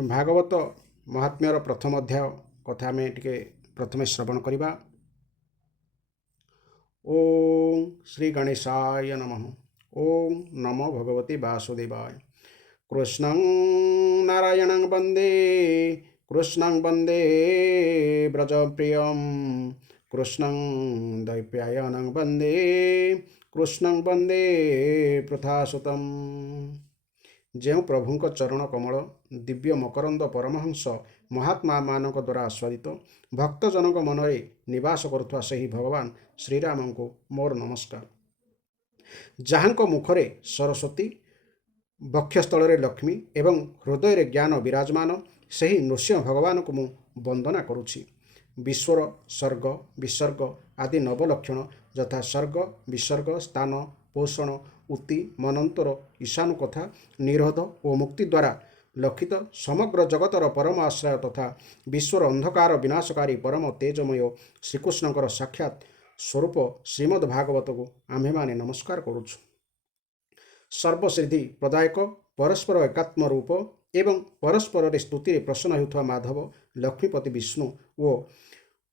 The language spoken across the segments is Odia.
भागवत महात्म्यर प्रथम अध्याय कथा आम टे प्रथमे श्रवण करवा। ओम श्री गणेशाय नमः। ओम नमो भगवते वासुदेवाय। कृष्णं नारायणं वंदे, कृष्णं वंदे व्रजप्रियं, कृष्णं दैप्यायनं वंदे, कृष्णं वंदे पृथासुतम्। ଯେଉଁ ପ୍ରଭୁଙ୍କ ଚରଣ କମଳ ଦିବ୍ୟ ମକରନ୍ଦ ପରମହଂସ ମହାତ୍ମା ମାନଙ୍କ ଦ୍ୱାରା ଆସ୍ୱାଦିତ ଭକ୍ତଜନଙ୍କ ମନରେ ନିବାସ କରୁଥିବା ସେହି ଭଗବାନ ଶ୍ରୀରାମଙ୍କୁ ମୋର ନମସ୍କାର। ଯାହାଙ୍କ ମୁଖରେ ସରସ୍ୱତୀ, ବକ୍ଷସ୍ଥଳରେ ଲକ୍ଷ୍ମୀ ଏବଂ ହୃଦୟରେ ଜ୍ଞାନ ବିରାଜମାନ ସେହି ନୃସିଂହ ଭଗବାନଙ୍କୁ ମୁଁ ବନ୍ଦନା କରୁଛି। ବିଶ୍ୱର ସର୍ଗ ବିସର୍ଗ ଆଦି ନବଲକ୍ଷଣ ଯଥା ସର୍ଗ ବିସର୍ଗ ସ୍ଥାନ ପୋଷଣ ଉତି ମନନ୍ତର ଈଶାନୁ କଥା ନିରୋଧ ଓ ମୁକ୍ତି ଦ୍ୱାରା ଲକ୍ଷିତ ସମଗ୍ର ଜଗତର ପରମ ଆଶ୍ରୟ ତଥା ବିଶ୍ୱର ଅନ୍ଧକାର ବିନାଶକାରୀ ପରମ ତେଜମୟ ଶ୍ରୀକୃଷ୍ଣଙ୍କର ସାକ୍ଷାତ ସ୍ୱରୂପ ଶ୍ରୀମଦ୍ ଭାଗବତକୁ ଆମ୍ଭେମାନେ ନମସ୍କାର କରୁଛୁ। ସର୍ବସିଦ୍ଧି ପ୍ରଦାୟକ ପରସ୍ପର ଏକାତ୍ମ ରୂପ ଏବଂ ପରସ୍ପରରେ ସ୍ତୁତିରେ ପ୍ରସନ୍ନ ହେଉଥିବା ମାଧବ ଲକ୍ଷ୍ମୀପତି ବିଷ୍ଣୁ ଓ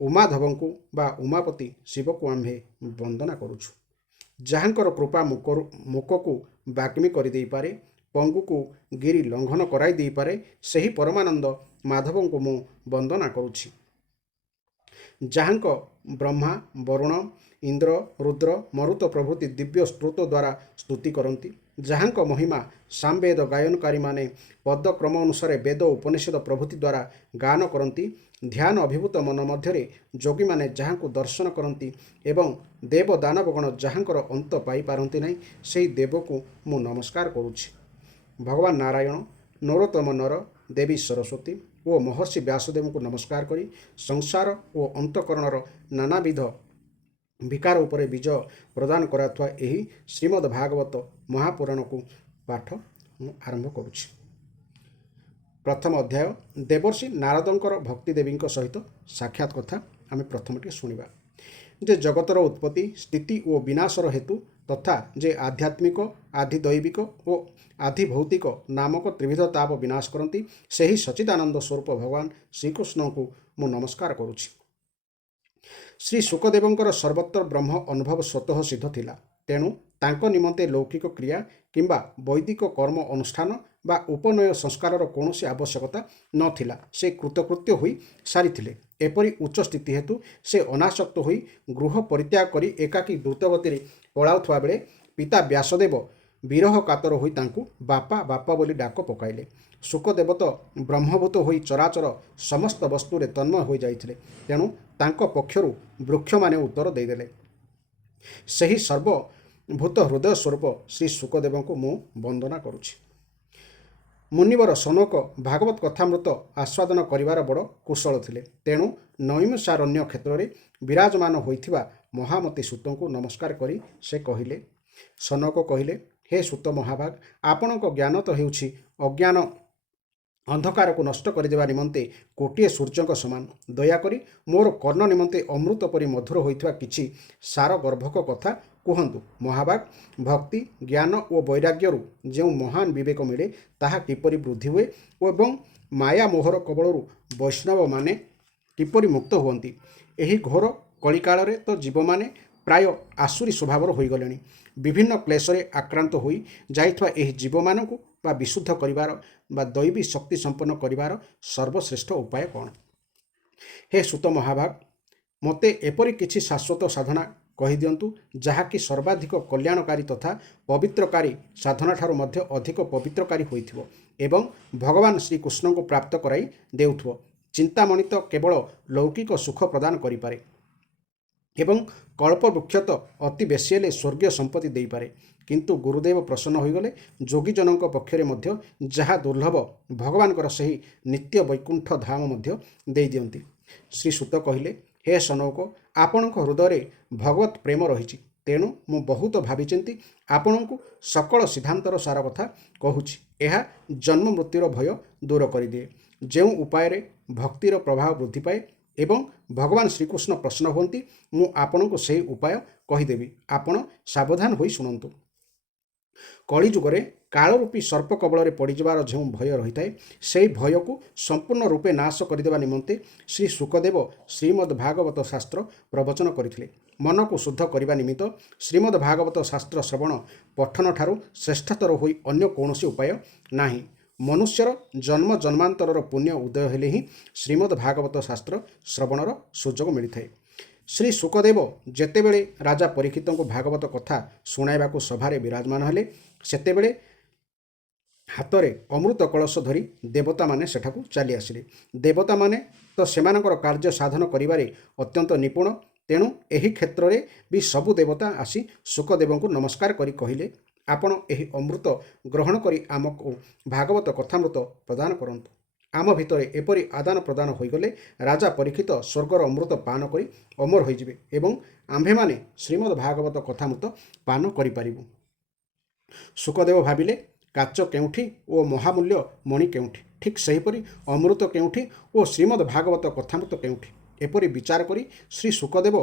ଉମାଧବଙ୍କୁ ବା ଉମାପତି ଶିବକୁ ଆମ୍ଭେ ବନ୍ଦନା କରୁଛୁ। ଯାହାଙ୍କର କୃପା ମୁକକୁ ବାଗ୍ମୀ କରିଦେଇପାରେ, ପଙ୍ଗୁକୁ ଗିରି ଲଙ୍ଘନ କରାଇ ଦେଇପାରେ, ସେହି ପରମାନନ୍ଦ ମାଧବଙ୍କୁ ମୁଁ ବନ୍ଦନା କରୁଛି। ଯାହାଙ୍କ ବ୍ରହ୍ମା ବରୁଣ ଇନ୍ଦ୍ର ରୁଦ୍ର ମରୁତ ପ୍ରଭୃତି ଦିବ୍ୟ ସ୍ତୋତ୍ର ଦ୍ୱାରା ସ୍ତୁତି କରନ୍ତି, ଯାହାଙ୍କ ମହିମା ସାମବେଦ ଗାୟନକାରୀମାନେ ପଦକ୍ରମ ଅନୁସାରେ ବେଦ ଉପନିଷଦ ପ୍ରଭୃତି ଦ୍ୱାରା ଗାନ କରନ୍ତି, ଧ୍ୟାନ ଅଭିଭୂତ ମନ ମଧ୍ୟରେ ଯୋଗୀମାନେ ଯାହାଙ୍କୁ ଦର୍ଶନ କରନ୍ତି ଏବଂ ଦେବ ଦାନବଗଣ ଯାହାଙ୍କର ଅନ୍ତ ପାଇପାରନ୍ତି ନାହିଁ, ସେହି ଦେବକୁ ମୁଁ ନମସ୍କାର କରୁଛି। ଭଗବାନ ନାରାୟଣ, ନରୋତ୍ତମ ନର, ଦେବୀ ସରସ୍ୱତୀ ଓ ମହର୍ଷି ବ୍ୟାସଦେବଙ୍କୁ ନମସ୍କାର କରି ସଂସାର ଓ ଅନ୍ତଃକରଣର ନାନାବିଧ ବିକାର ଉପରେ ବିଜୟ ପ୍ରଦାନ କରାଉଥିବା ଏହି ଶ୍ରୀମଦ୍ ଭାଗବତ ମହାପୁରାଣକୁ ପାଠ ମୁଁ ଆରମ୍ଭ କରୁଛି। ପ୍ରଥମ ଅଧ୍ୟାୟ ଦେବର୍ଷି ନାରଦଙ୍କର ଭକ୍ତି ଦେବୀଙ୍କ ସହିତ ସାକ୍ଷାତ କଥା ଆମେ ପ୍ରଥମଟି ଶୁଣିବା। ଯେ ଜଗତର ଉତ୍ପତ୍ତି ସ୍ଥିତି ଓ ବିନାଶର ହେତୁ ତଥା ଯେ ଆଧ୍ୟାତ୍ମିକ ଆଧିଦୈବିକ ଓ ଆଧିଭୌତିକ ନାମକ ତ୍ରିବିଧ ତାପ ବିନାଶ କରନ୍ତି, ସେହି ସଚିଦାନନ୍ଦ ସ୍ୱରୂପ ଭଗବାନ ଶ୍ରୀକୃଷ୍ଣଙ୍କୁ ମୁଁ ନମସ୍କାର କରୁଛି। ଶ୍ରୀ ଶୁକଦେବଙ୍କର ସର୍ବତ୍ର ବ୍ରହ୍ମ ଅନୁଭବ ସ୍ୱତଃ ସିଦ୍ଧ ଥିଲା, ତେଣୁ ତାଙ୍କ ନିମନ୍ତେ ଲୌକିକ କ୍ରିୟା କିମ୍ବା ବୈଦିକ କର୍ମ ଅନୁଷ୍ଠାନ ବା ଉପନୟ ସଂସ୍କାରର କୌଣସି ଆବଶ୍ୟକତା ନଥିଲା। ସେ କୃତକୃତ୍ୟ ହୋଇ ସାରିଥିଲେ। ଏପରି ଉଚ୍ଚ ସ୍ଥିତି ହେତୁ ସେ ଅନାସକ୍ତ ହୋଇ ଗୃହ ପରିତ୍ୟାଗ କରି ଏକାକୀ ଦ୍ରୁତଗତିରେ ପଳାଉଥିବା ବେଳେ ପିତା ବ୍ୟାସଦେବ ବିରହ କାତର ହୋଇ ତାଙ୍କୁ ବାପା ବାପା ବୋଲି ଡାକ ପକାଇଲେ। ଶୁକଦେବ ତ ବ୍ରହ୍ମଭୂତ ହୋଇ ଚରାଚର ସମସ୍ତ ବସ୍ତୁରେ ତନ୍ମୟ ହୋଇଯାଇଥିଲେ, ତେଣୁ ତାଙ୍କ ପକ୍ଷରୁ ବୃକ୍ଷମାନେ ଉତ୍ତର ଦେଇଦେଲେ। ସେହି ସର୍ବଭୂତ ହୃଦୟ ସ୍ୱରୂପ ଶ୍ରୀ ଶୁକଦେବଙ୍କୁ ମୁଁ ବନ୍ଦନା କରୁଛି। ମୁନିବର ସନକ ଭାଗବତ କଥାମୃତ ଆସ୍ୱାଦନ କରିବାର ବଡ଼ କୁଶଳ ଥିଲେ, ତେଣୁ ନୈମିଷାରଣ୍ୟ କ୍ଷେତ୍ରରେ ବିରାଜମାନ ହୋଇଥିବା ମହାମତି ସୂତଙ୍କୁ ନମସ୍କାର କରି ସେ କହିଲେ। ସନକ କହିଲେ, ହେ ସୂତ ମହାଭାଗ, ଆପଣଙ୍କ ଜ୍ଞାନ ତ ହେଉଛି ଅଜ୍ଞାନ ଅନ୍ଧକାରକୁ ନଷ୍ଟ କରିଦେବା ନିମନ୍ତେ କୋଟିଏ ସୂର୍ଯ୍ୟଙ୍କ ସମାନ। ଦୟାକରି ମୋର କର୍ଣ୍ଣ ନିମନ୍ତେ ଅମୃତ ପରି ମଧୁର ହୋଇଥିବା କିଛି ସାରଗର୍ଭକ କଥା କୁହନ୍ତୁ। ମହାଭାଗ, ଭକ୍ତି ଜ୍ଞାନ ଓ ବୈରାଗ୍ୟରୁ ଯେଉଁ ମହାନ ବିବେକ ମିଳେ, ତାହା କିପରି ବୃଦ୍ଧି ହୁଏ ଏବଂ ମାୟା ମୋହର କବଳରୁ ବୈଷ୍ଣବମାନେ କିପରି ମୁକ୍ତ ହୁଅନ୍ତି। ଏହି ଘୋର କଳିକାଳରେ ତ ଜୀବମାନେ ପ୍ରାୟ ଆସୁରୀ ସ୍ୱଭାବର ହୋଇଗଲେଣି। ବିଭିନ୍ନ କ୍ଲେଶରେ ଆକ୍ରାନ୍ତ ହୋଇ ଯାଇଥିବା ଏହି ଜୀବମାନଙ୍କୁ ବା ବିଶୁଦ୍ଧ କରିବାର ବା ଦୈବୀ ଶକ୍ତି ସମ୍ପନ୍ନ କରିବାର ସର୍ବଶ୍ରେଷ୍ଠ ଉପାୟ କ'ଣ? ହେ ସୂତ ମହାଭାଗ, ମୋତେ ଏପରି କିଛି ଶାଶ୍ୱତ ସାଧନା କହିଦିଅନ୍ତୁ, ଯାହାକି ସର୍ବାଧିକ କଲ୍ୟାଣକାରୀ ତଥା ପବିତ୍ରକାରୀ ସାଧନାଠାରୁ ମଧ୍ୟ ଅଧିକ ପବିତ୍ରକାରୀ ହୋଇଥିବ ଏବଂ ଭଗବାନ ଶ୍ରୀକୃଷ୍ଣଙ୍କୁ ପ୍ରାପ୍ତ କରାଇ ଦେଉଥିବ। ଚିନ୍ତାମଣି ତ କେବଳ ଲୌକିକ ସୁଖ ପ୍ରଦାନ କରିପାରେ ଏବଂ କଳ୍ପବୃକ୍ଷ ତ ଅତି ବେଶୀ ହେଲେ ସ୍ୱର୍ଗୀୟ ସମ୍ପତ୍ତି ଦେଇପାରେ, କିନ୍ତୁ ଗୁରୁଦେବ ପ୍ରସନ୍ନ ହୋଇଗଲେ ଯୋଗୀଜନଙ୍କ ପକ୍ଷରେ ମଧ୍ୟ ଯାହା ଦୁର୍ଲଭ ଭଗବାନଙ୍କର ସେହି ନିତ୍ୟ ବୈକୁଣ୍ଠ ଧାମ ମଧ୍ୟ ଦେଇଦିଅନ୍ତି। ଶ୍ରୀ ସୂତ କହିଲେ, ହେ ସନକ, ଆପଣଙ୍କ ହୃଦୟରେ ଭଗବତ ପ୍ରେମ ରହିଛି, ତେଣୁ ମୁଁ ବହୁତ ଭାବିଚିନ୍ତି ଆପଣଙ୍କୁ ସକଳ ସିଦ୍ଧାନ୍ତର ସାର କଥା କହୁଛି। ଏହା ଜନ୍ମ ମୃତ୍ୟୁର ଭୟ ଦୂର କରିଦିଏ। ଯେଉଁ ଉପାୟରେ ଭକ୍ତିର ପ୍ରଭାବ ବୃଦ୍ଧି ପାଏ ଏବଂ ଭଗବାନ ଶ୍ରୀକୃଷ୍ଣ ପ୍ରସନ୍ନ ହୁଅନ୍ତି, ମୁଁ ଆପଣଙ୍କୁ ସେହି ଉପାୟ କହିଦେବି। ଆପଣ ସାବଧାନ ହୋଇ ଶୁଣନ୍ତୁ। କଳିଯୁଗରେ କାଳ ରୂପୀ ସର୍ପ କବଳରେ ପଡ଼ିଯିବାର ଯେଉଁ ଭୟ ରହିଥାଏ ସେହି ଭୟକୁ ସମ୍ପୂର୍ଣ୍ଣ ରୂପେ ନାଶ କରିଦେବା ନିମନ୍ତେ ଶ୍ରୀ ଶୁକଦେବ ଶ୍ରୀମଦ୍ ଭାଗବତ ଶାସ୍ତ୍ର ପ୍ରବଚନ କରିଥିଲେ। ମନକୁ ଶୁଦ୍ଧ କରିବା ନିମିତ୍ତ ଶ୍ରୀମଦ୍ ଭାଗବତ ଶାସ୍ତ୍ର ଶ୍ରବଣ ପଠନଠାରୁ ଶ୍ରେଷ୍ଠତର ହୋଇ ଅନ୍ୟ କୌଣସି ଉପାୟ ନାହିଁ। ମନୁଷ୍ୟର ଜନ୍ମ ଜନ୍ମାନ୍ତରର ପୁଣ୍ୟ ଉଦୟ ହେଲେ ହିଁ ଶ୍ରୀମଦ୍ ଭାଗବତ ଶାସ୍ତ୍ର ଶ୍ରବଣର ସୁଯୋଗ ମିଳିଥାଏ। ଶ୍ରୀ ଶୁକଦେବ ଯେତେବେଳେ ରାଜା ପରୀକ୍ଷିତଙ୍କୁ ଭାଗବତ କଥା ଶୁଣାଇବାକୁ ସଭାରେ ବିରାଜମାନ ହେଲେ ସେତେବେଳେ ହାତରେ ଅମୃତ କଳସ ଧରି ଦେବତାମାନେ ସେଠାକୁ ଚାଲି ଆସିଲେ। ଦେବତାମାନେ ତ ସେମାନଙ୍କର କାର୍ଯ୍ୟ ସାଧନ କରିବାରେ ଅତ୍ୟନ୍ତ ନିପୁଣ, ତେଣୁ ଏହି କ୍ଷେତ୍ରରେ ବି ସବୁ ଦେବତା ଆସି ଶୁକଦେବଙ୍କୁ ନମସ୍କାର କରି କହିଲେ, ଆପଣ ଏହି ଅମୃତ ଗ୍ରହଣ କରି ଆମକୁ ଭାଗବତ କଥାମୃତ ପ୍ରଦାନ କରନ୍ତୁ। ଆମ ଭିତରେ ଏପରି ଆଦାନ ପ୍ରଦାନ ହୋଇଗଲେ ରାଜା ପରୀକ୍ଷିତ ସ୍ୱର୍ଗର ଅମୃତ ପାନ କରି ଅମର ହୋଇଯିବେ ଏବଂ ଆମ୍ଭେମାନେ ଶ୍ରୀମଦ୍ ଭାଗବତ କଥାମୃତ ପାନ କରିପାରିବୁ। ଶୁକଦେବ ଭାବିଲେ, କାଚ କେଉଁଠି ଓ ମହାମୂଲ୍ୟ ମଣି କେଉଁଠି, ଠିକ୍ ସେହିପରି ଅମୃତ କେଉଁଠି ଓ ଶ୍ରୀମଦ୍ ଭାଗବତ କଥାମୃତ କେଉଁଠି। ଏପରି ବିଚାର କରି ଶ୍ରୀ ଶୁକଦେବ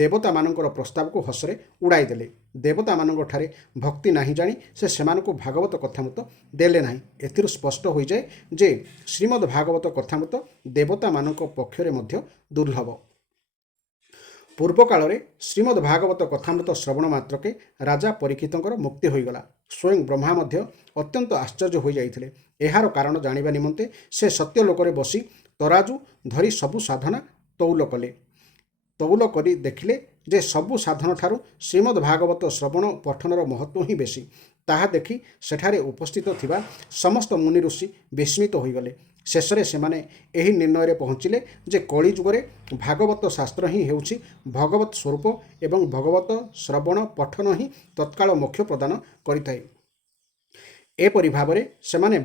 ଦେବତାମାନଙ୍କର ପ୍ରସ୍ତାବକୁ ହସରେ ଉଡ଼ାଇ ଦେଲେ। ଦେବତାମାନଙ୍କଠାରେ ଭକ୍ତି ନାହିଁ ଜାଣି ସେ ସେମାନଙ୍କୁ ଭାଗବତ କଥାମୃତ ଦେଲେ ନାହିଁ। ଏଥିରୁ ସ୍ପଷ୍ଟ ହୋଇଯାଏ ଯେ ଶ୍ରୀମଦ୍ ଭାଗବତ କଥାମୃତ ଦେବତାମାନଙ୍କ ପକ୍ଷରେ ମଧ୍ୟ ଦୁର୍ଲଭ। ପୂର୍ବକାଳରେ ଶ୍ରୀମଦ୍ ଭାଗବତ କଥାମୃତ ଶ୍ରବଣ ମାତ୍ରକେ ରାଜା ପରୀକ୍ଷିତଙ୍କର ମୁକ୍ତି ହୋଇଗଲା। ସ୍ୱୟଂ ବ୍ରହ୍ମା ମଧ୍ୟ ଅତ୍ୟନ୍ତ ଆଶ୍ଚର୍ଯ୍ୟ ହୋଇଯାଇଥିଲେ। ଏହାର କାରଣ ଜାଣିବା ନିମନ୍ତେ ସେ ସତ୍ୟଲୋକରେ ବସି ତରାଜୁ ଧରି ସବୁ ସାଧନା ତୌଲ କଲେ। ତୌଲ କରି ଦେଖିଲେ ଯେ ସବୁ ସାଧନଠାରୁ ଶ୍ରୀମଦ୍ ଭାଗବତ ଶ୍ରବଣ ପଠନର ମହତ୍ତ୍ୱ ହିଁ ବେଶୀ। ତାହା ଦେଖି ସେଠାରେ ଉପସ୍ଥିତ ଥିବା ସମସ୍ତ ମୁନି ଋଷି ବିସ୍ମିତ ହୋଇଗଲେ। ଶେଷରେ ସେମାନେ ଏହି ନିର୍ଣ୍ଣୟରେ ପହଞ୍ଚିଲେ ଯେ କଳିଯୁଗରେ ଭାଗବତ ଶାସ୍ତ୍ର ହିଁ ହେଉଛି ଭଗବତ ସ୍ୱରୂପ ଏବଂ ଭଗବତ ଶ୍ରବଣ ପଠନ ହିଁ ତତ୍କାଳ ମୋକ୍ଷ ପ୍ରଦାନ କରିଥାଏ। ଏପରି ଭାବରେ ସେମାନେ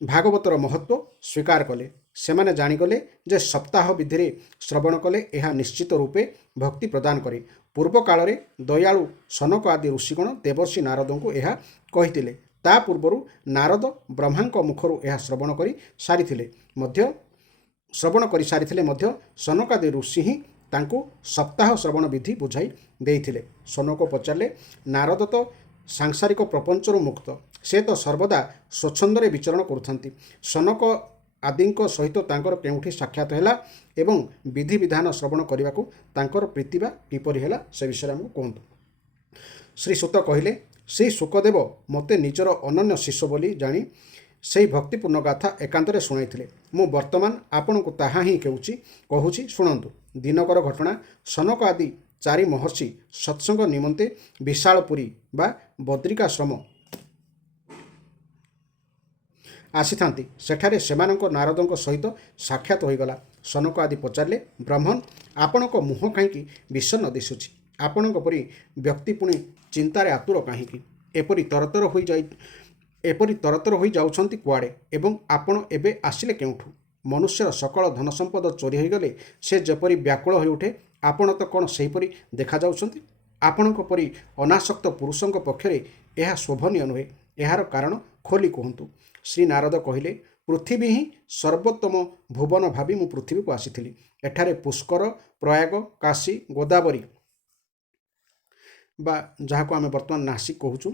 ଭାଗବତର ମହତ୍ତ୍ୱ ସ୍ୱୀକାର କଲେ। ସେମାନେ ଜାଣିଗଲେ ଯେ ସପ୍ତାହ ବିଧିରେ ଶ୍ରବଣ କଲେ ଏହା ନିଶ୍ଚିତ ରୂପେ ଭକ୍ତି ପ୍ରଦାନ କରେ। ପୂର୍ବ କାଳରେ ଦୟାଳୁ ସନକ ଆଦି ଋଷିଗଣ ଦେବର୍ଷି ନାରଦଙ୍କୁ ଏହା କହିଥିଲେ। ତା ପୂର୍ବରୁ ନାରଦ ବ୍ରହ୍ମାଙ୍କ ମୁଖରୁ ଏହା ଶ୍ରବଣ କରି ସାରିଥିଲେ ମଧ୍ୟ ସନକ ଆଦି ଋଷି ହିଁ ତାଙ୍କୁ ସପ୍ତାହ ଶ୍ରବଣ ବିଧି ବୁଝାଇ ଦେଇଥିଲେ। ସନକ ପଚାରିଲେ, ନାରଦ ତ ସାଂସାରିକ ପ୍ରପଞ୍ଚରୁ ମୁକ୍ତ, ସେ ତ ସର୍ବଦା ସ୍ୱଚ୍ଛନ୍ଦରେ ବିଚରଣ କରୁଥାନ୍ତି। ସନକ ଆଦିଙ୍କ ସହିତ ତାଙ୍କର କେଉଁଠି ସାକ୍ଷାତ ହେଲା ଏବଂ ବିଧିବିଧାନ ଶ୍ରବଣ କରିବାକୁ ତାଙ୍କର ପ୍ରୀତି ବା କିପରି ହେଲା ସେ ବିଷୟରେ ଆମକୁ କୁହନ୍ତୁ। ଶ୍ରୀ ସୁତ କହିଲେ, ଶ୍ରୀ ଶୁକଦେବ ମୋତେ ନିଜର ଅନନ୍ୟ ଶିଷ୍ୟ ବୋଲି ଜାଣି ସେହି ଭକ୍ତିପୂର୍ଣ୍ଣ ଗାଥା ଏକାନ୍ତରେ ଶୁଣାଇଥିଲେ। ମୁଁ ବର୍ତ୍ତମାନ ଆପଣଙ୍କୁ ତାହା ହିଁ କହୁଛି ଶୁଣନ୍ତୁ। ଦିନକର ଘଟଣା। ସନକ ଆଦି 4 ମହର୍ଷି ସତ୍ସଙ୍ଗ ନିମନ୍ତେ ବିଶାଳପୁରୀ ବା ବଦ୍ରିକାଶ୍ରମ ଆସିଥାନ୍ତି। ସେଠାରେ ସେମାନଙ୍କ ନାରଦଙ୍କ ସହିତ ସାକ୍ଷାତ ହୋଇଗଲା। ସନକ ଆଦି ପଚାରିଲେ, ବ୍ରହ୍ମନ୍, ଆପଣଙ୍କ ମୁହଁ କାହିଁକି ବିଷଣ୍ଣ ଦିଶୁଛି? ଆପଣଙ୍କ ପରି ବ୍ୟକ୍ତି ପୁଣି ଚିନ୍ତାରେ ଆତୁର କାହିଁକି? ଏପରି ତରତର ହୋଇ ଯାଉଛନ୍ତି କୁଆଡ଼େ ଏବଂ ଆପଣ ଏବେ ଆସିଲେ କେଉଁଠୁ? ମନୁଷ୍ୟର ସକଳ ଧନ ସମ୍ପଦ ଚୋରି ହୋଇଗଲେ ସେ ଯେପରି ବ୍ୟାକୁଳ ହୋଇଉଠେ, ଆପଣ ତ କ'ଣ ସେହିପରି ଦେଖାଯାଉଛନ୍ତି? ଆପଣଙ୍କ ପରି ଅନାସକ୍ତ ପୁରୁଷଙ୍କ ପକ୍ଷରେ ଏହା ଶୋଭନୀୟ ନୁହେଁ। ଏହାର କାରଣ ଖୋଲି କୁହନ୍ତୁ। ଶ୍ରୀ ନାରଦ କହିଲେ, ପୃଥିବୀ ହିଁ ସର୍ବୋତ୍ତମ ଭୁବନ ଭାବି ମୁଁ ପୃଥିବୀକୁ ଆସିଥିଲି। ଏଠାରେ ପୁଷ୍କର, ପ୍ରୟାଗ, କାଶୀ, ଗୋଦାବରୀ ବା ଯାହାକୁ ଆମେ ବର୍ତ୍ତମାନ ନାସିକ କହୁଛୁ,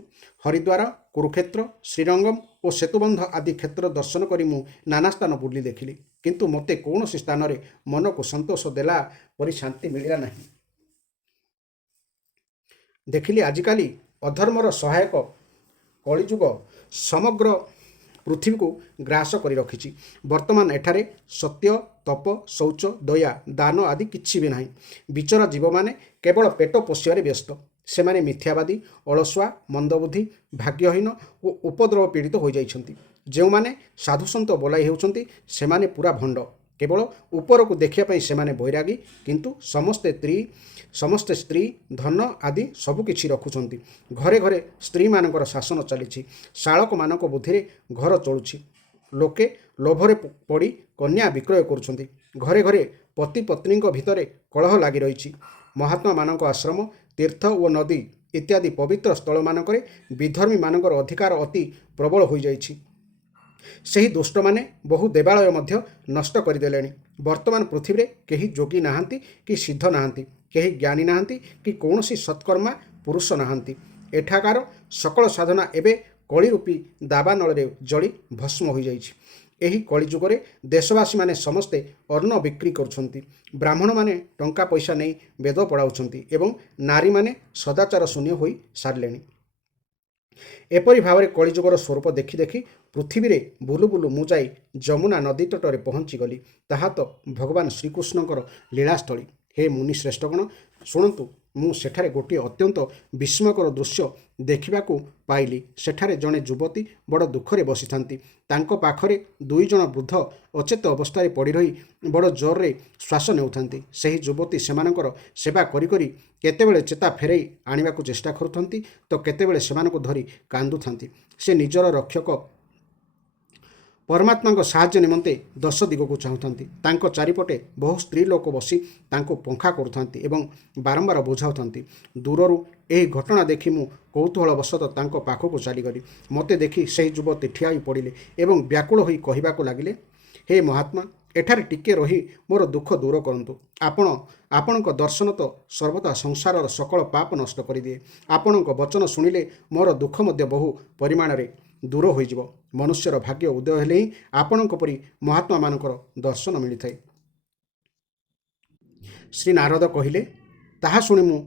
ହରିଦ୍ୱାର, କୁରୁକ୍ଷେତ୍ର, ଶ୍ରୀରଙ୍ଗମ୍ ଓ ସେତୁବନ୍ଧ ଆଦି କ୍ଷେତ୍ର ଦର୍ଶନ କରି ମୁଁ ନାନା ସ୍ଥାନ ବୁଲି ଦେଖିଲି, କିନ୍ତୁ ମୋତେ କୌଣସି ସ୍ଥାନରେ ମନକୁ ସନ୍ତୋଷ ଦେଲା ପରି ଶାନ୍ତି ମିଳିଲା ନାହିଁ। ଦେଖିଲି ଆଜିକାଲି ଅଧର୍ମର ସହାୟକ କଳିଯୁଗ ସମଗ୍ର ପୃଥିବୀକୁ ଗ୍ରାସ କରି ରଖିଛି। ବର୍ତ୍ତମାନ ଏଠାରେ ସତ୍ୟ, ତପ, ଶୌଚ, ଦୟା, ଦାନ ଆଦି କିଛି ବି ନାହିଁ। ବିଚରା ଜୀବମାନେ କେବଳ ପେଟ ପୋଷିବାରେ ବ୍ୟସ୍ତ। ସେମାନେ ମିଥ୍ୟାବାଦୀ, ଅଳସୁଆ, ମନ୍ଦବୁଦ୍ଧି, ଭାଗ୍ୟହୀନ ଓ ଉପଦ୍ରବ ପୀଡ଼ିତ ହୋଇଯାଇଛନ୍ତି। ଯେଉଁମାନେ ସାଧୁସନ୍ଥ ବୋଲାଇ ହେଉଛନ୍ତି ସେମାନେ ପୁରା ଭଣ୍ଡ। କେବଳ ଉପରକୁ ଦେଖିବା ପାଇଁ ସେମାନେ ବୈରାଗୀ, କିନ୍ତୁ ସମସ୍ତେ ସ୍ତ୍ରୀ, ଧନ ଆଦି ସବୁକିଛି ରଖୁଛନ୍ତି। ଘରେ ଘରେ ସ୍ତ୍ରୀମାନଙ୍କର ଶାସନ ଚାଲିଛି। ଶାଳକମାନଙ୍କ ବୁଦ୍ଧିରେ ଘର ଚଳୁଛି। ଲୋକେ ଲୋଭରେ ପଡ଼ି କନ୍ୟା ବିକ୍ରୟ କରୁଛନ୍ତି। ଘରେ ଘରେ ପତି ପତ୍ନୀଙ୍କ ଭିତରେ କଳହ ଲାଗି ରହିଛି। ମହାତ୍ମାମାନଙ୍କ ଆଶ୍ରମ, ତୀର୍ଥ ଓ ନଦୀ ଇତ୍ୟାଦି ପବିତ୍ର ସ୍ଥଳମାନଙ୍କରେ ବିଧର୍ମୀମାନଙ୍କର ଅଧିକାର ଅତି ପ୍ରବଳ ହୋଇଯାଇଛି। ସେହି ଦୁଷ୍ଟମାନେ ବହୁ ଦେବାଳୟ ମଧ୍ୟ ନଷ୍ଟ କରିଦେଲେଣି। ବର୍ତ୍ତମାନ ପୃଥିବୀରେ କେହି ଯୋଗୀ ନାହାନ୍ତି କି ସିଦ୍ଧ ନାହାନ୍ତି, କେହି ଜ୍ଞାନୀ ନାହାନ୍ତି କି କୌଣସି ସତ୍କର୍ମା ପୁରୁଷ ନାହାନ୍ତି। ଏଠାକାର ସକଳ ସାଧନା ଏବେ କଳି ରୂପୀ ଦାବାନଳରେ ଜଳି ଭସ୍ମ ହୋଇଯାଇଛି। ଏହି କଳିଯୁଗରେ ଦେଶବାସୀମାନେ ସମସ୍ତେ ଅନ୍ନ ବିକ୍ରି କରୁଛନ୍ତି। ବ୍ରାହ୍ମଣମାନେ ଟଙ୍କା ପଇସା ନେଇ ବେଦ ପଢ଼ାଉଛନ୍ତି ଏବଂ ନାରୀମାନେ ସଦାଚାର ଶୂନ୍ୟ ହୋଇ ସାରିଲେଣି। ଏପରି ଭାବରେ କଳିଯୁଗର ସ୍ୱରୂପ ଦେଖି ଦେଖି ପୃଥିବୀରେ ବୁଲୁ ବୁଲୁ ମୁଁ ଯାଇ ଯମୁନା ନଦୀ ତଟରେ ପହଞ୍ଚିଗଲି। ତାହା ତ ଭଗବାନ ଶ୍ରୀକୃଷ୍ଣଙ୍କର ଲୀଳାସ୍ଥଳୀ। ହେ ମୁନି ଶ୍ରେଷ୍ଠଗଣ, ଶୁଣନ୍ତୁ, ମୁଁ ସେଠାରେ ଗୋଟିଏ ଅତ୍ୟନ୍ତ ବିସ୍ମୟକର ଦୃଶ୍ୟ ଦେଖିବାକୁ ପାଇଲି। ସେଠାରେ ଜଣେ ଯୁବତୀ ବଡ଼ ଦୁଃଖରେ ବସିଥାନ୍ତି। ତାଙ୍କ ପାଖରେ 2 ଜଣ ବୃଦ୍ଧ ଅଚେତ ଅବସ୍ଥାରେ ପଡ଼ି ରହି ବଡ଼ ଜୋରରେ ଶ୍ୱାସ ନେଉଥାନ୍ତି। ସେହି ଯୁବତୀ ସେମାନଙ୍କର ସେବା କରି କରି କେତେବେଳେ ଚେତା ଫେରାଇ ଆଣିବାକୁ ଚେଷ୍ଟା କରୁଥାନ୍ତି ତ କେତେବେଳେ ସେମାନଙ୍କୁ ଧରି କାନ୍ଦୁଥାନ୍ତି। ସେ ନିଜର ରକ୍ଷକ ପରମାତ୍ମାଙ୍କ ସାହାଯ୍ୟ ନିମନ୍ତେ 10 ଦିଗକୁ ଚାହୁଁଥାନ୍ତି। ତାଙ୍କ ଚାରିପଟେ ବହୁ ସ୍ତ୍ରୀ ଲୋକ ବସି ତାଙ୍କୁ ପଙ୍ଖା କରୁଥାନ୍ତି ଏବଂ ବାରମ୍ବାର ବୁଝାଉଥାନ୍ତି। ଦୂରରୁ ଏହି ଘଟଣା ଦେଖି ମୁଁ କୌତୂହଳବଶତଃ ତାଙ୍କ ପାଖକୁ ଚାଲିଗଲି। ମୋତେ ଦେଖି ସେହି ଯୁବତୀ ଠିଆ ହୋଇ ପଡ଼ିଲେ ଏବଂ ବ୍ୟାକୁଳ ହୋଇ କହିବାକୁ ଲାଗିଲେ, ହେ ମହାତ୍ମା, ଏଠାରେ ଟିକେ ରହି ମୋର ଦୁଃଖ ଦୂର କରନ୍ତୁ। ଆପଣଙ୍କ ଦର୍ଶନ ତ ସର୍ବଦା ସଂସାରର ସକଳ ପାପ ନଷ୍ଟ କରିଦିଏ। ଆପଣଙ୍କ ବଚନ ଶୁଣିଲେ ମୋର ଦୁଃଖ ମଧ୍ୟ ବହୁ ପରିମାଣରେ ଦୂର ହୋଇଯିବ। ମନୁଷ୍ୟର ଭାଗ୍ୟ ଉଦୟ ହେଲେ ହିଁ ଆପଣଙ୍କ ପରି ମହାତ୍ମାମାନଙ୍କର ଦର୍ଶନ ମିଳିଥାଏ। ଶ୍ରୀ ନାରଦ କହିଲେ। ତାହା ଶୁଣି ମୁଁ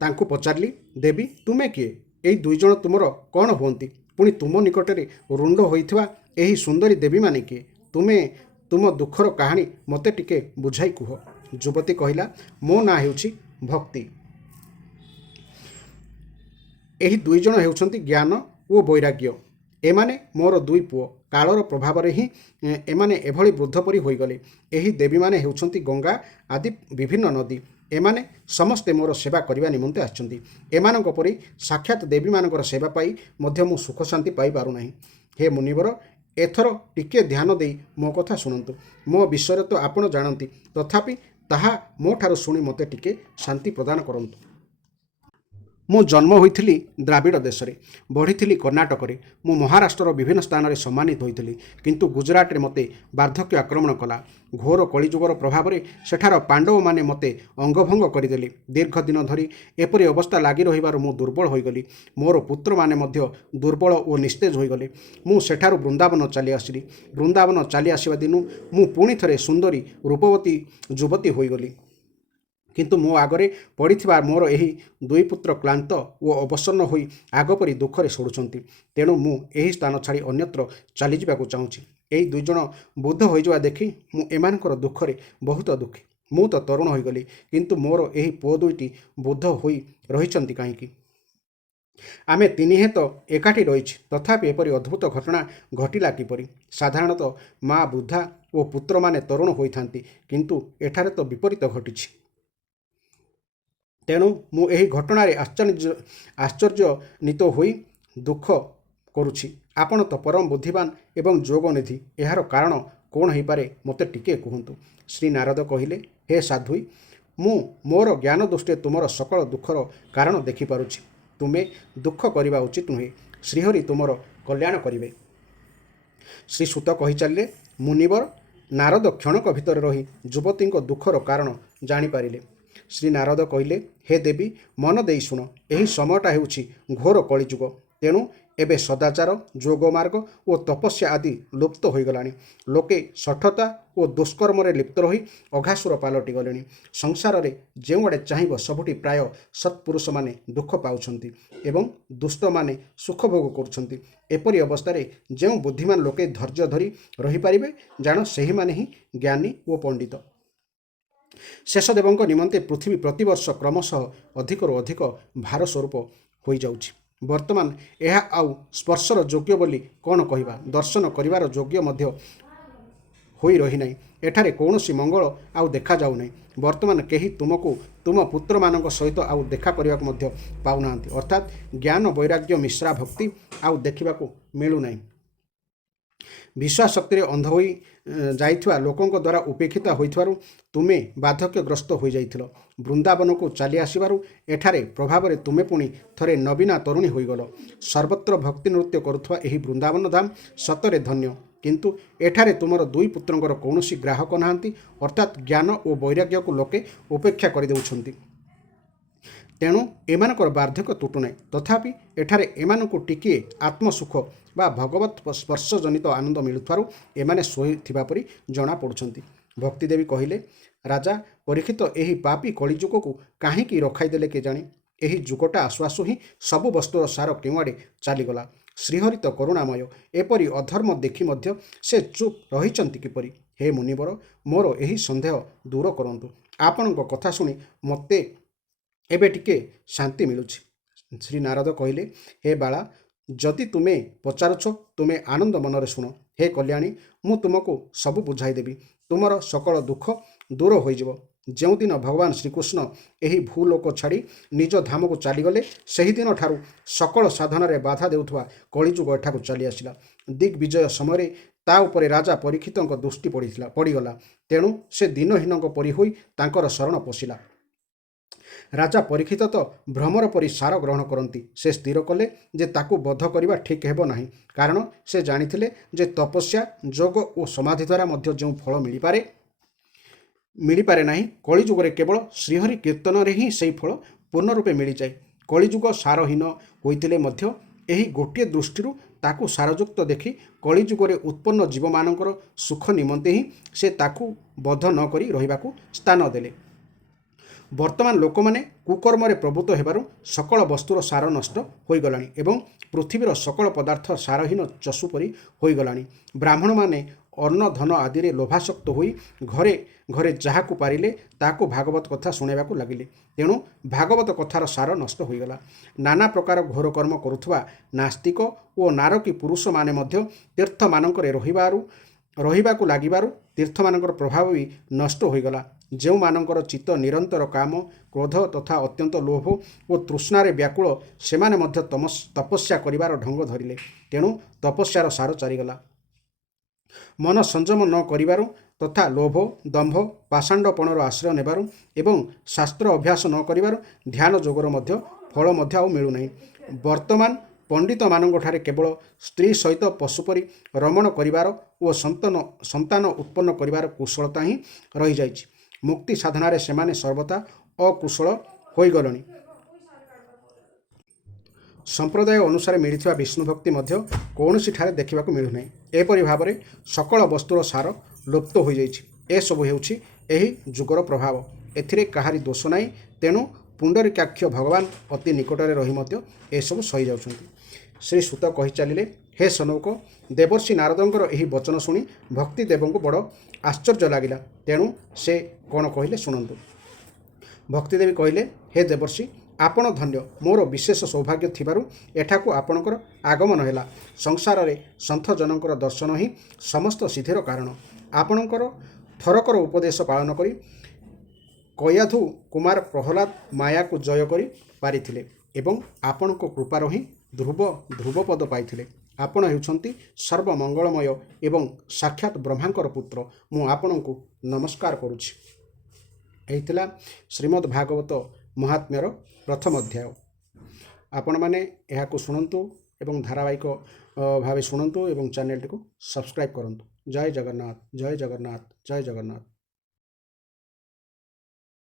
ତାଙ୍କୁ ପଚାରିଲି, ଦେବୀ, ତୁମେ କିଏ? ଏହି 2 ଜଣ ତୁମର କ'ଣ ହୁଅନ୍ତି? ପୁଣି ତୁମ ନିକଟରେ ରୁଣ୍ଡ ହୋଇଥିବା ଏହି ସୁନ୍ଦରୀ ଦେବୀମାନେ କିଏ? ତୁମ ଦୁଃଖର କାହାଣୀ ମୋତେ ଟିକେ ବୁଝାଇ କୁହ। ଯୁବତୀ କହିଲା, ମୋ ନାଁ ହେଉଛି ଭକ୍ତି। ଏହି 2 ଜଣ ହେଉଛନ୍ତି ଜ୍ଞାନ ଓ ବୈରାଗ୍ୟ। ଏମାନେ ମୋର 2 ପୁଅ। କାଳର ପ୍ରଭାବରେ ହିଁ ଏମାନେ ଏଭଳି ବୃଦ୍ଧ ପରି ହୋଇଗଲେ। ଏହି ଦେବୀମାନେ ହେଉଛନ୍ତି ଗଙ୍ଗା ଆଦି ବିଭିନ୍ନ ନଦୀ। ଏମାନେ ସମସ୍ତେ ମୋର ସେବା କରିବା ନିମନ୍ତେ ଆସିଛନ୍ତି। ଏମାନଙ୍କ ପରି ସାକ୍ଷାତ ଦେବୀମାନଙ୍କର ସେବା ପାଇ ମଧ୍ୟ ମୁଁ ସୁଖ ଶାନ୍ତି ପାଇପାରୁନାହିଁ। ହେ ମୁନିବର, ଏଥର ଟିକେ ଧ୍ୟାନ ଦେଇ ମୋ କଥା ଶୁଣନ୍ତୁ। ମୋ ବିଷୟରେ ତ ଆପଣ ଜାଣନ୍ତି, ତଥାପି ତାହା ମୋ ଠାରୁ ଶୁଣି ମୋତେ ଟିକେ ଶାନ୍ତି ପ୍ରଦାନ କରନ୍ତୁ। ମୁଁ ଜନ୍ମ ହୋଇଥିଲି ଦ୍ରାବିଡ଼ ଦେଶରେ, ବଢ଼ିଥିଲି କର୍ଣ୍ଣାଟକରେ। ମୁଁ ମହାରାଷ୍ଟ୍ରର ବିଭିନ୍ନ ସ୍ଥାନରେ ସମ୍ମାନିତ ହୋଇଥିଲି, କିନ୍ତୁ ଗୁଜରାଟରେ ମୋତେ ବାର୍ଦ୍ଧକ୍ୟ ଆକ୍ରମଣ କଲା। ଘୋର କଳିଯୁଗର ପ୍ରଭାବରେ ସେଠାର ପାଣ୍ଡବମାନେ ମୋତେ ଅଙ୍ଗଭଙ୍ଗ କରିଦେଲେ। ଦୀର୍ଘ ଦିନ ଧରି ଏପରି ଅବସ୍ଥା ଲାଗି ରହିବାରୁ ମୁଁ ଦୁର୍ବଳ ହୋଇଗଲି। ମୋର ପୁତ୍ରମାନେ ମଧ୍ୟ ଦୁର୍ବଳ ଓ ନିସ୍ତେଜ ହୋଇଗଲେ। ମୁଁ ସେଠାରୁ ବୃନ୍ଦାବନ ଚାଲି ଆସିଲି। ବୃନ୍ଦାବନ ଚାଲି ଆସିବା ଦିନୁ ମୁଁ ପୁଣି ଥରେ ସୁନ୍ଦରୀ ରୂପବତୀ ଯୁବତୀ ହୋଇଗଲି। କିନ୍ତୁ ମୋ ଆଗରେ ପଡ଼ିଥିବା ମୋର ଏହି 2 ପୁତ୍ର କ୍ଳାନ୍ତ ଓ ଅବସନ୍ନ ହୋଇ ଆଗପରି ଦୁଃଖରେ ସଢ଼ୁଛନ୍ତି। ତେଣୁ ମୁଁ ଏହି ସ୍ଥାନ ଛାଡ଼ି ଅନ୍ୟତ୍ର ଚାଲିଯିବାକୁ ଚାହୁଁଛି। ଏହି 2 ଜଣ ବୃଦ୍ଧ ହୋଇଯିବା ଦେଖି ମୁଁ ଏମାନଙ୍କର ଦୁଃଖରେ ବହୁତ ଦୁଃଖୀ। ମୁଁ ତ ତରୁଣ ହୋଇଗଲି, କିନ୍ତୁ ମୋର ଏହି ପୁଅ 2ଟି ବୃଦ୍ଧ ହୋଇ ରହିଛନ୍ତି କାହିଁକି? ଆମେ ତିନିହେଁ ତ ଏକାଠି ରହିଛି, ତଥାପି ଏପରି ଅଦ୍ଭୁତ ଘଟଣା ଘଟିଲା କିପରି? ସାଧାରଣତଃ ମା ବୃଦ୍ଧା ଓ ପୁତ୍ରମାନେ ତରୁଣ ହୋଇଥାନ୍ତି, କିନ୍ତୁ ଏଠାରେ ତ ବିପରୀତ ଘଟିଛି। ତେଣୁ ମୁଁ ଏହି ଘଟଣାରେ ଆଶ୍ଚର୍ଯ୍ୟାନ୍ୱିତ ହୋଇ ଦୁଃଖ କରୁଛି। ଆପଣ ତ ପରମ ବୁଦ୍ଧିମାନ ଏବଂ ଯୋଗନିଧି। ଏହାର କାରଣ କ'ଣ ହୋଇପାରେ ମୋତେ ଟିକିଏ କୁହନ୍ତୁ। ଶ୍ରୀ ନାରଦ କହିଲେ, ହେ ସାଧ୍ୱୀ, ମୁଁ ମୋର ଜ୍ଞାନ ଦୃଷ୍ଟିରେ ତୁମର ସକଳ ଦୁଃଖର କାରଣ ଦେଖିପାରୁଛି। ତୁମେ ଦୁଃଖ କରିବା ଉଚିତ ନୁହେଁ। ଶ୍ରୀହରି ତୁମର କଲ୍ୟାଣ କରିବେ। ଶ୍ରୀ ସୂତ କହିଚାଲିଲେ, ମୁନିବର, ନାରଦ କ୍ଷଣକ ଭିତରେ ରହି ଯୁବତୀଙ୍କ ଦୁଃଖର କାରଣ ଜାଣିପାରିଲେ। ଶ୍ରୀ ନାରଦ କହିଲେ, ହେ ଦେବୀ, ମନ ଦେଇ ଶୁଣ। ଏହି ସମୟଟା ହେଉଛି ଘୋର କଳିଯୁଗ। ତେଣୁ ଏବେ ସଦାଚାର, ଯୋଗମାର୍ଗ ଓ ତପସ୍ୟା ଆଦି ଲୁପ୍ତ ହୋଇଗଲାଣି। ଲୋକେ ଶଠତା ଓ ଦୁଷ୍କର୍ମରେ ଲିପ୍ତ ରହି ଅଘାସୁର ପାଲଟିଗଲେଣି। ସଂସାରରେ ଯେଉଁଆଡ଼େ ଚାହିଁବ ସବୁଠି ପ୍ରାୟ ସତ୍ପୁରୁଷମାନେ ଦୁଃଖ ପାଉଛନ୍ତି ଏବଂ ଦୁଷ୍ଟମାନେ ସୁଖ ଭୋଗ କରୁଛନ୍ତି। ଏପରି ଅବସ୍ଥାରେ ଯେଉଁ ବୁଦ୍ଧିମାନ ଲୋକେ ଧୈର୍ଯ୍ୟ ଧରି ରହିପାରିବେ, ଜାଣ ସେହିମାନେ ହିଁ ଜ୍ଞାନୀ ଓ ପଣ୍ଡିତ। ଶେଷଦେବଙ୍କ ନିମନ୍ତେ ପୃଥିବୀ ପ୍ରତିବର୍ଷ କ୍ରମଶଃ ଅଧିକରୁ ଅଧିକ ଭାର ସ୍ୱରୂପ ହୋଇଯାଉଛି। ବର୍ତ୍ତମାନ ଏହା ଆଉ ସ୍ପର୍ଶର ଯୋଗ୍ୟ ବୋଲି କ'ଣ କହିବା, ଦର୍ଶନ କରିବାର ଯୋଗ୍ୟ ମଧ୍ୟ ହୋଇ ରହିନାହିଁ। ଏଠାରେ କୌଣସି ମଙ୍ଗଳ ଆଉ ଦେଖାଯାଉନାହିଁ। ବର୍ତ୍ତମାନ କେହି ତୁମକୁ ତୁମ ପୁତ୍ରମାନଙ୍କ ସହିତ ଆଉ ଦେଖା କରିବାକୁ ମଧ୍ୟ ପାଉନାହାନ୍ତି। ଅର୍ଥାତ୍ ଜ୍ଞାନ ବୈରାଗ୍ୟ ମିଶ୍ରା ଭକ୍ତି ଆଉ ଦେଖିବାକୁ ମିଳୁନାହିଁ। ବିଶ୍ୱାସଶକ୍ତିରେ ଅନ୍ଧ ହୋଇ ଯାଇଥିବା ଲୋକଙ୍କ ଦ୍ୱାରା ଉପେକ୍ଷିତ ହୋଇଥିବାରୁ ତୁମେ ବାର୍ଦ୍ଧକ୍ୟଗ୍ରସ୍ତ ହୋଇଯାଇଥିଲ। ବୃନ୍ଦାବନକୁ ଚାଲି ଆସିବାରୁ ଏଠାରେ ପ୍ରଭାବରେ ତୁମେ ପୁଣି ଥରେ ନବୀନା ତରୁଣୀ ହୋଇଗଲ। ସର୍ବତ୍ର ଭକ୍ତି ନୃତ୍ୟ କରୁଥିବା ଏହି ବୃନ୍ଦାବନ ଧାମ ସତରେ ଧନ୍ୟ। କିନ୍ତୁ ଏଠାରେ ତୁମର 2 ପୁତ୍ରଙ୍କର କୌଣସି ଗ୍ରାହକ ନାହାନ୍ତି। ଅର୍ଥାତ୍ ଜ୍ଞାନ ଓ ବୈରାଗ୍ୟକୁ ଲୋକେ ଉପେକ୍ଷା କରିଦେଉଛନ୍ତି। ତେଣୁ ଏମାନଙ୍କର ବାର୍ଦ୍ଧକ୍ୟ ତୁଟୁନାହିଁ। ତଥାପି ଏଠାରେ ଏମାନଙ୍କୁ ଟିକିଏ ଆତ୍ମସୁଖ ବା ଭଗବତ ସ୍ପର୍ଶଜନିତ ଆନନ୍ଦ ମିଳୁଥିବାରୁ ଏମାନେ ଶୋଇଥିବା ପରି ଜଣାପଡ଼ୁଛନ୍ତି। ଭକ୍ତିଦେବୀ କହିଲେ, ରାଜା ପରୀକ୍ଷିତ ଏହି ପାପୀ କଳିଯୁଗକୁ କାହିଁକି ରଖାଇଦେଲେ କେଜାଣି? ଏହି ଯୁଗଟା ଆସୁ ଆସୁ ହିଁ ସବୁ ବସ୍ତୁର ସାର କେଉଁଆଡ଼େ ଚାଲିଗଲା। ଶ୍ରୀହରି ତ କରୁଣାମୟ, ଏପରି ଅଧର୍ମ ଦେଖି ମଧ୍ୟ ସେ ଚୁପ୍ ରହିଛନ୍ତି କିପରି? ହେ ମୁନିବର, ମୋର ଏହି ସନ୍ଦେହ ଦୂର କରନ୍ତୁ। ଆପଣଙ୍କ କଥା ଶୁଣି ମୋତେ ଏବେ ଟିକେ ଶାନ୍ତି ମିଳୁଛି। ଶ୍ରୀ ନାରଦ କହିଲେ, ହେ ବାଳା, ଯଦି ତୁମେ ପଚାରୁଛ ତୁମେ ଆନନ୍ଦ ମନରେ ଶୁଣ। ହେ କଲ୍ୟାଣୀ, ମୁଁ ତୁମକୁ ସବୁ ବୁଝାଇଦେବି। ତୁମର ସକଳ ଦୁଃଖ ଦୂର ହୋଇଯିବ। ଯେଉଁଦିନ ଭଗବାନ ଶ୍ରୀକୃଷ୍ଣ ଏହି ଭୂଲୋକ ଛାଡ଼ି ନିଜ ଧାମକୁ ଚାଲିଗଲେ, ସେହିଦିନ ଠାରୁ ସକଳ ସାଧନାରେ ବାଧା ଦେଉଥିବା କଳିଯୁଗ ଏଠାକୁ ଚାଲିଆସିଲା। ଦିଗ୍ବିଜୟ ସମୟରେ ତା ଉପରେ ରାଜା ପରୀକ୍ଷିତଙ୍କ ଦୃଷ୍ଟି ପଡ଼ିଗଲା। ତେଣୁ ସେ ଦିନହୀନଙ୍କ ପରି ହୋଇ ତାଙ୍କର ଶରଣ ପଶିଲା। ରାଜା ପରୀକ୍ଷିତ ତ ଭ୍ରମର ପରି ସାର ଗ୍ରହଣ କରନ୍ତି। ସେ ସ୍ଥିର କଲେ ଯେ ତାକୁ ବଧ କରିବା ଠିକ୍ ହେବ ନାହିଁ, କାରଣ ସେ ଜାଣିଥିଲେ ଯେ ତପସ୍ୟା, ଯୋଗ ଓ ସମାଧି ଦ୍ୱାରା ମଧ୍ୟ ଯେଉଁ ଫଳ ମିଳିପାରେ ନାହିଁ, କଳିଯୁଗରେ କେବଳ ଶ୍ରୀହରି କୀର୍ତ୍ତନରେ ହିଁ ସେହି ଫଳ ପୂର୍ଣ୍ଣ ରୂପେ ମିଳିଯାଏ। କଳିଯୁଗ ସାରହୀନ ହୋଇଥିଲେ ମଧ୍ୟ ଏହି ଗୋଟିଏ ଦୃଷ୍ଟିରୁ ତାକୁ ସାରଯୁକ୍ତ ଦେଖି କଳିଯୁଗରେ ଉତ୍ପନ୍ନ ଜୀବମାନଙ୍କର ସୁଖ ନିମନ୍ତେ ହିଁ ସେ ତାକୁ ବଧ ନ କରି ରହିବାକୁ ସ୍ଥାନ ଦେଲେ। ବର୍ତ୍ତମାନ ଲୋକମାନେ କୁକର୍ମରେ ପ୍ରବୃତ୍ତ ହେବାରୁ ସକଳ ବସ୍ତୁର ସାର ନଷ୍ଟ ହୋଇଗଲାଣି ଏବଂ ପୃଥିବୀର ସକଳ ପଦାର୍ଥ ସାରହୀନ ଚଷୁ ପରି ହୋଇଗଲାଣି। ବ୍ରାହ୍ମଣମାନେ ଅନ୍ନ ଧନ ଆଦିରେ ଲୋଭାସକ୍ତ ହୋଇ ଘରେ ଘରେ ଯାହାକୁ ପାରିଲେ ତାହାକୁ ଭାଗବତ କଥା ଶୁଣାଇବାକୁ ଲାଗିଲେ। ତେଣୁ ଭାଗବତ କଥାର ସାର ନଷ୍ଟ ହୋଇଗଲା। ନାନା ପ୍ରକାର ଘୋର କର୍ମ କରୁଥିବା ନାସ୍ତିକ ଓ ନାରକୀ ପୁରୁଷମାନେ ମଧ୍ୟ ତୀର୍ଥମାନଙ୍କରେ ରହିବାକୁ ଲାଗିବାରୁ ତୀର୍ଥମାନଙ୍କର ପ୍ରଭାବ ବି ନଷ୍ଟ ହୋଇଗଲା। ଯେଉଁମାନଙ୍କର ଚିତ୍ତ ନିରନ୍ତର କାମ, କ୍ରୋଧ ତଥା ଅତ୍ୟନ୍ତ ଲୋଭ ଓ ତୃଷ୍ଣାରେ ବ୍ୟାକୁଳ, ସେମାନେ ମଧ୍ୟ ତପସ୍ୟା କରିବାର ଢଙ୍ଗ ଧରିଲେ। ତେଣୁ ତପସ୍ୟାର ସାର ଚାଲିଗଲା। ମନ ସଂଯମ ନ କରିବାରୁ ତଥା ଲୋଭ, ଦମ୍ଭ, ପାଷାଣ୍ଡପଣର ଆଶ୍ରୟ ନେବାରୁ ଏବଂ ଶାସ୍ତ୍ର ଅଭ୍ୟାସ ନ କରିବାରୁ ଧ୍ୟାନ ଯୋଗର ମଧ୍ୟ ଫଳ ମଧ୍ୟ ଆଉ ମିଳୁନାହିଁ। ବର୍ତ୍ତମାନ ପଣ୍ଡିତମାନଙ୍କଠାରେ କେବଳ ସ୍ତ୍ରୀ ସହିତ ପଶୁ ପରି ରମଣ କରିବାର ଓ ସନ୍ତାନ ଉତ୍ପନ୍ନ କରିବାର କୁଶଳତା ହିଁ ରହିଯାଇଛି। ମୁକ୍ତି ସାଧନାରେ ସେମାନେ ସର୍ବଦା ଅକୁଶଳ ହୋଇଗଲେଣି। ସମ୍ପ୍ରଦାୟ ଅନୁସାରେ ମିଳିଥିବା ବିଷ୍ଣୁ ଭକ୍ତି ମଧ୍ୟ କୌଣସିଠାରେ ଦେଖିବାକୁ ମିଳୁନାହିଁ। ଏପରି ଭାବରେ ସକଳ ବସ୍ତୁର ସାର ଲୁପ୍ତ ହୋଇଯାଇଛି। ଏସବୁ ହେଉଛି ଏହି ଯୁଗର ପ୍ରଭାବ। ଏଥିରେ କାହାରି ଦୋଷ ନାହିଁ। ତେଣୁ ପୁଣ୍ଡରୀକାକ୍ଷ ଭଗବାନ ଅତି ନିକଟରେ ରହି ମଧ୍ୟ ଏସବୁ ସହିଯାଉଛନ୍ତି। ଶ୍ରୀ ସୂତ କହି ଚାଲିଲେ, ହେ ସନୌକ, ଦେବର୍ଷି ନାରଦଙ୍କର ଏହି ବଚନ ଶୁଣି ଭକ୍ତିଦେବଙ୍କୁ ବଡ଼ ଆଶ୍ଚର୍ଯ୍ୟ ଲାଗିଲା। ତେଣୁ ସେ କ'ଣ କହିଲେ ଶୁଣନ୍ତୁ। ଭକ୍ତିଦେବୀ କହିଲେ, ହେ ଦେବର୍ଷି, ଆପଣ ଧନ୍ୟ। ମୋର ବିଶେଷ ସୌଭାଗ୍ୟ ଥିବାରୁ ଏଠାକୁ ଆପଣଙ୍କର ଆଗମନ ହେଲା। ସଂସାରରେ ସନ୍ଥଜନଙ୍କର ଦର୍ଶନ ହିଁ ସମସ୍ତ ସିଦ୍ଧିର କାରଣ। ଆପଣଙ୍କର ଥରକର ଉପଦେଶ ପାଳନ କରି କୟାଧୁ କୁମାର ପ୍ରହ୍ଲାଦ ମାୟାକୁ ଜୟ କରି ପାରିଥିଲେ ଏବଂ ଆପଣଙ୍କ କୃପାରୁ ହିଁ ଧ୍ରୁବପଦ ପାଇଥିଲେ। ଆପଣ ହେଉଛନ୍ତି ସର୍ବମଙ୍ଗଳମୟ ଏବଂ ସାକ୍ଷାତ ବ୍ରହ୍ମାଙ୍କର ପୁତ୍ର। ମୁଁ ଆପଣଙ୍କୁ ନମସ୍କାର କରୁଛି। ଏହି ଥିଲା ଶ୍ରୀମଦ୍ ଭାଗବତ ମହାତ୍ମ୍ୟର ପ୍ରଥମ ଅଧ୍ୟାୟ। ଆପଣମାନେ ଏହାକୁ ଶୁଣନ୍ତୁ ଏବଂ ଧାରାବାହିକ ଭାବେ ଶୁଣନ୍ତୁ ଏବଂ ଚ୍ୟାନେଲଟିକୁ ସବସ୍କ୍ରାଇବ୍ କରନ୍ତୁ। ଜୟ ଜଗନ୍ନାଥ, ଜୟ ଜଗନ୍ନାଥ, ଜୟ ଜଗନ୍ନାଥ।